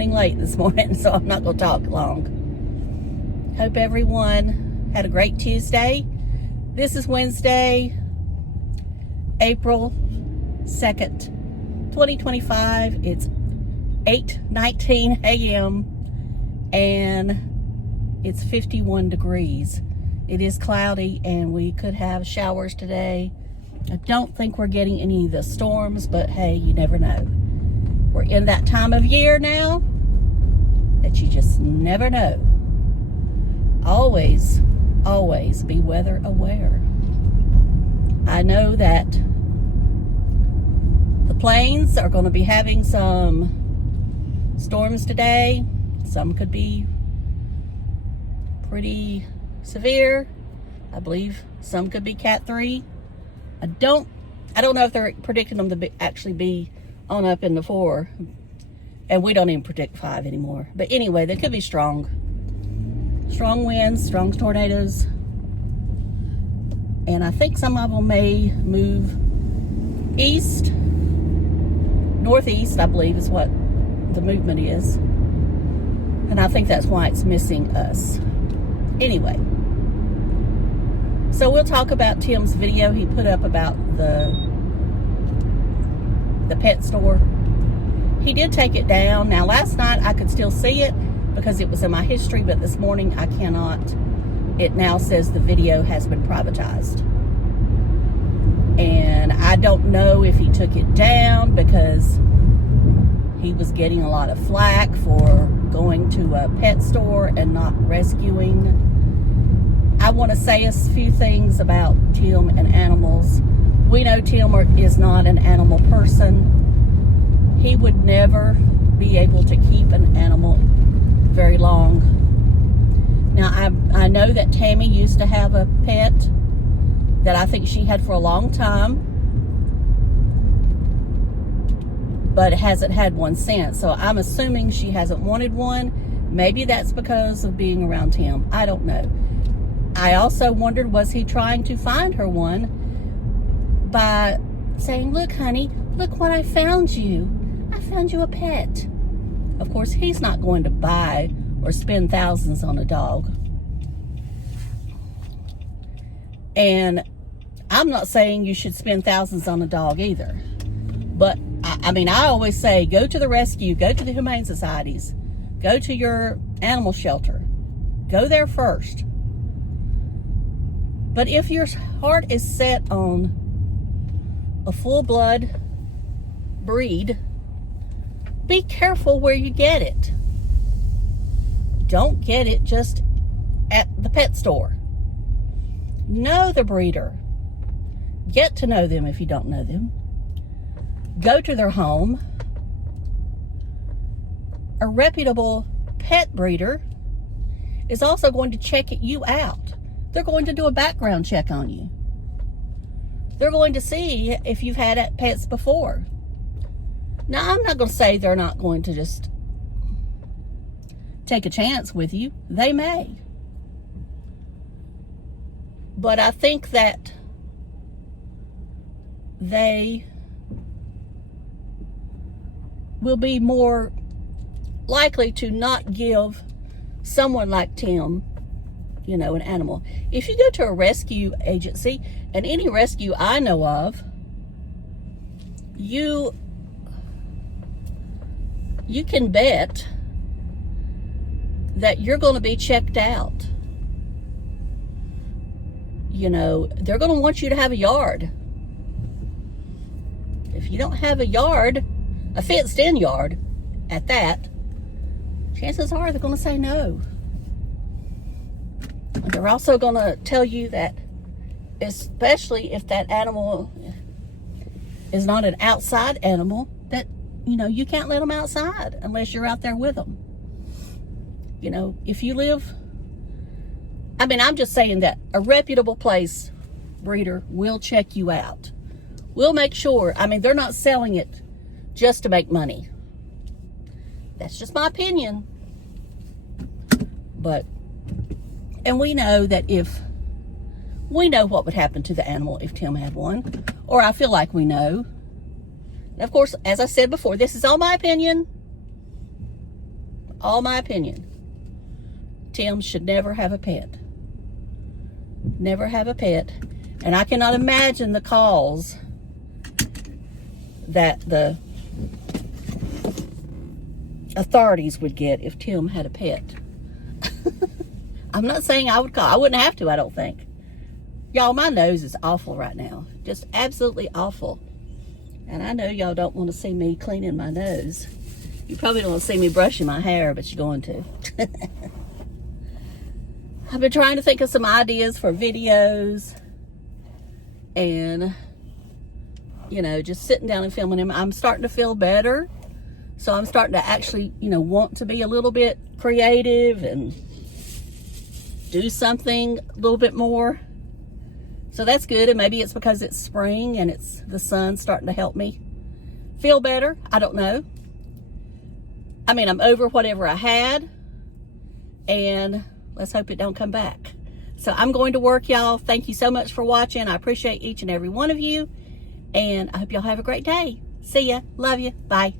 running late this morning, so I'm not going to talk long. Hope everyone had a great Tuesday. This is Wednesday, April 2nd, 2025. It's 8:19 a.m. and it's 51 degrees. It is cloudy and we could have showers today. I don't think we're getting any of the storms, but hey, you never know. We're in that time of year now that you just never know. Always, always be weather aware. I know that the plains are going to be having some storms today. Some could be pretty severe. I believe some could be Cat 3. I don't know if they're predicting them to actually be on up in the 4, and we don't even predict 5 anymore. But anyway, they could be strong winds, strong tornadoes, and I think some of them may move east, northeast, I believe is what the movement is, and I think that's why it's missing us. Anyway, so we'll talk about Tim's video he put up about the pet store. He did take it down. Now last night I could still see it because it was in my history, but this morning I cannot. It now says the video has been privatized. And I don't know if he took it down because he was getting a lot of flack for going to a pet store and not rescuing. I want to say a few things about Tim and animals. We know Tim is not an animal person. He would never be able to keep an animal very long. Now, I know that Tammy used to have a pet that I think she had for a long time, but hasn't had one since. So I'm assuming she hasn't wanted one. Maybe that's because of being around Tim. I don't know. I also wondered, was he trying to find her one by saying, "Look, honey, look what I found you. I found you a pet." Of course, he's not going to buy or spend thousands on a dog. And I'm not saying you should spend thousands on a dog either. But, I mean, I always say, go to the rescue, go to the humane societies, go to your animal shelter. Go there first. But if your heart is set on a full-blood breed, be careful where you get it. Don't get it just at the pet store. Know the breeder. Get to know them if you don't know them. Go to their home. A reputable pet breeder is also going to check you out. They're going to do a background check on you. They're going to see if you've had pets before. Now, I'm not going to say they're not going to just take a chance with you. They may. But I think that they will be more likely to not give someone like Tim, you know, an animal. If you go to a rescue agency, and any rescue I know of, you can bet that you're going to be checked out. You know, they're going to want you to have a yard. If you don't have a yard, a fenced-in yard at that, chances are they're going to say no. They're also going to tell you that, especially if that animal is not an outside animal, that, you know, you can't let them outside unless you're out there with them. You know, if you live, I mean, I'm just saying that a reputable place breeder will check you out. We'll make sure, I mean, they're not selling it just to make money. That's just my opinion. But, and we know that we know what would happen to the animal if Tim had one, or I feel like we know. And of course, as I said before, this is all my opinion. all my opinion, Tim should never have a pet. Never have a pet. And I cannot imagine the calls that the authorities would get if Tim had a pet. I'm not saying I would call. I wouldn't have to, I don't think. Y'all, my nose is awful right now. Just absolutely awful. And I know y'all don't want to see me cleaning my nose. You probably don't want to see me brushing my hair, but you're going to. I've been trying to think of some ideas for videos. And, you know, just sitting down and filming him. I'm starting to feel better. So I'm starting to actually, you know, want to be a little bit creative and do something a little bit more. So that's good. And maybe it's because it's spring and it's the sun starting to help me feel better. I don't know. I mean, I'm over whatever I had, and let's hope it don't come back. So I'm going to work, y'all. Thank you so much for watching. I appreciate each and every one of you, and I hope y'all have a great day. See ya. Love you. Bye.